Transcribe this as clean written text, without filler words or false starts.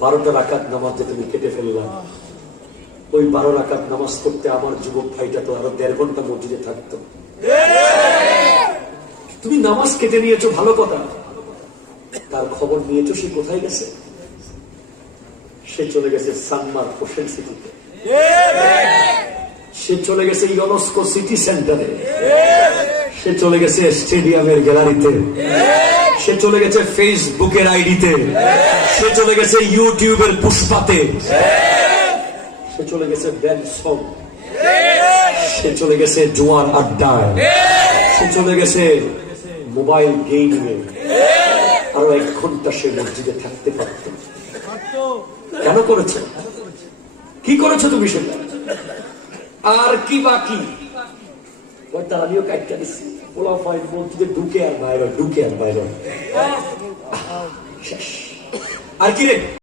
12টা রাকাত নামাজ যে তুমি কেটে ফেললাম, ওই 12 রাকাত নামাজ করতে আমার যুবক ভাইটা তো আরো 1.5 ঘন্টা মসজিদে থাকতো। তুমি নামাজ কেটে নিয়েছো, ভালো কথা, তার খবর নিয়েছো সে কোথায় গেছে? সে চলে গেছে সানমার ওশেন সিটিতে, সে চলে গেছে ইউনেস্কো সিটি সেন্টারে, সে চলে গেছে স্টেডিয়ামের গ্যালারিতে, সে চলে গেছে ফেসবুকের আইডিতে, সে চলে গেছে ইউটিউবের পুষ্পাতে, সে চলে গেছে ব্যানসং, সে চলে গেছে জুয়ার আড্ডায়, সে চলে গেছে মোবাইল গেমিংয়ে। আরো 1 ঘন্টা সে মসজিদে থাকতে পারত। কেন করেছে? কি করেছো তুমি সেটা? আর কি বাকি? আমিও কাটটা দিচ্ছি, পোলা ফাইন মসজিদে ঢুকে আর বাইরে, ঢুকে আর বাইরে, শেষ। আর কি রে?